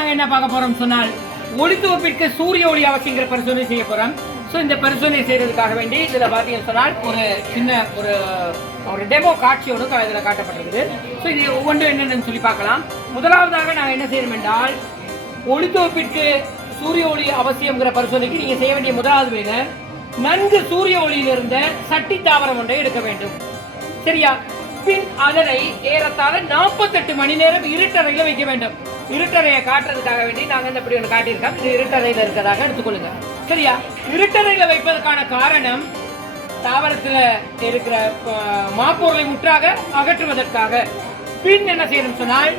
நாங்கள் என்ன பார்க்க போறோம் சொன்னால் ஒளித்துவப்பிற்கு சூரிய ஒளி அவசியங்கிற பரிசோதனை செய்ய போறோம். ஸோ இந்த பரிசோதனை செய்யறதுக்காக வேண்டி இதில் பார்த்தீங்கன்னு சொன்னால் ஒரு சின்ன ஒரு டெமோ காட்சியோடு இதில் காட்டப்பட்டிருக்குது. ஸோ இது ஒவ்வொன்றும் என்னென்னு சொல்லி பார்க்கலாம். முதலாவதாக நாங்கள் என்ன செய்யணும் என்றால் ஒளித்துவப்பிற்கு சூரிய ஒளி அவசியம்ங்கிற பரிசோதனைக்கு நீங்கள் செய்ய வேண்டிய முதலாவது வேலை நன்கு சூரிய ஒளியில் இருந்த சட்டி தாவரம் ஒன்றை எடுக்க வேண்டும். சரியா? பின் அதனை ஏறத்தாழ 48 மணி நேரம் இருட்டறையில் வைக்க வேண்டும். இருட்டறையை காட்டுறதுக்காக வேண்டி நாங்கள் இந்த இப்படி ஒன்று காட்டியிருக்கோம். இது இருட்டறையில் இருக்கிறதாக எடுத்துக்கொள்ளுங்க. சரியா? இருட்டறையில் வைப்பதற்கான காரணம் தாவரத்தில் இருக்கிற மாப்பொருளை முற்றாக அகற்றுவதற்காக. பின் என்ன செய்யணும் சொன்னால்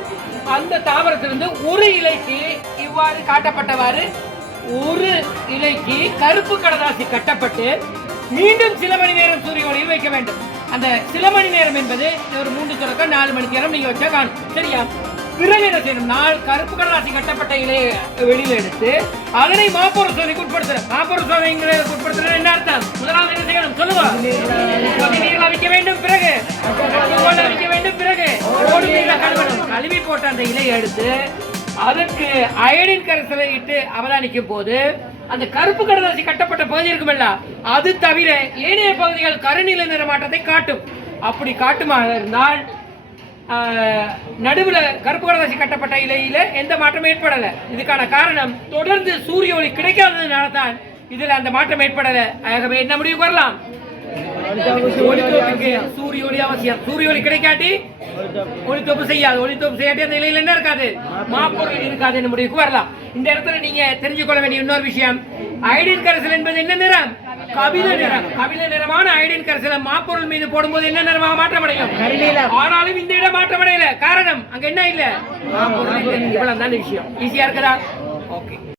அந்த தாவரத்திலிருந்து ஒரு இலைக்கு இவ்வாறு காட்டப்பட்டவாறு ஒரு இலைக்கு கருப்பு கடதாசி கட்டப்பட்டு மீண்டும் சில மணி நேரம் சூரிய ஒளியில் வைக்க வேண்டும். அந்த சில மணி நேரம் என்பது ஒரு 3 தொடக்கம் 4 மணி நேரம் நீங்க வச்சா காணும். சரியா? பிறகு என்ன செய்யணும், கருப்பு கடலாசி கட்டப்பட்ட இலையை வெளியில எடுத்து அதனை மாப்பொருள் சோதனைக்கு உட்படுத்தணும். மாப்பொருள் சோதனைக்கு உட்படுத்துறது என்ன அர்த்தம்? முதலாவது என்ன செய்யணும் சொல்லுவா? நீரில் அவிக்க வேண்டும். பிறகு அவிக்க வேண்டும். பிறகு ஓடு நீரில் கழுவணும். கழுவி போட்ட அந்த இலையை எடுத்து அதற்கு அயடின் கரைசலை இட்டு அவதானிக்கும் போது அந்த கருப்பு கடலாசி கட்டப்பட்ட பகுதி இருக்குமல்ல, அது தவிர ஏனைய பகுதிகள் கருநில நிற மாற்றத்தை காட்டும். அப்படி காட்டுமாக இருந்தால் நடுவில் கருப்பு கடலாசி கட்டப்பட்ட இலையில எந்த மாற்றம் ஏற்படலை. இதுக்கான காரணம் தொடர்ந்து சூரிய ஒளி கிடைக்காததுனால தான் இதுல அந்த மாற்றம் ஏற்படலை. ஆகவே என்ன முடிவுக்கு வரலாம்? சூரிய ஒளி அவசியம். சூரிய ஒளி கிடைக்காட்டி ஒளித்தொப்பு செய்யாது. ஒளித்தொப்பு செய்யாட்டி அந்த இலையில என்ன இருக்காது? மாப்பொருள் இருக்காது என்று முடிவுக்கு வரலாம். இந்த இடத்துல நீங்க தெரிஞ்சுக்கொள்ள வேண்டிய இன்னொரு விஷயம், அயடின் கரைசல் என்பது என்ன நிறம்? கபில நிறம். கபில நிறமான அயடின் கரைசலை மாப்பொருள் மீது போடும்போது என்ன நிறமாக மாற்றமடையும்? ஆனாலும் இந்த இடம் மாற்றமடையல. காரணம் அங்க என்ன இல்ல? இவ்வளவு தான் விஷயம். ஈஸியா இருக்குதா?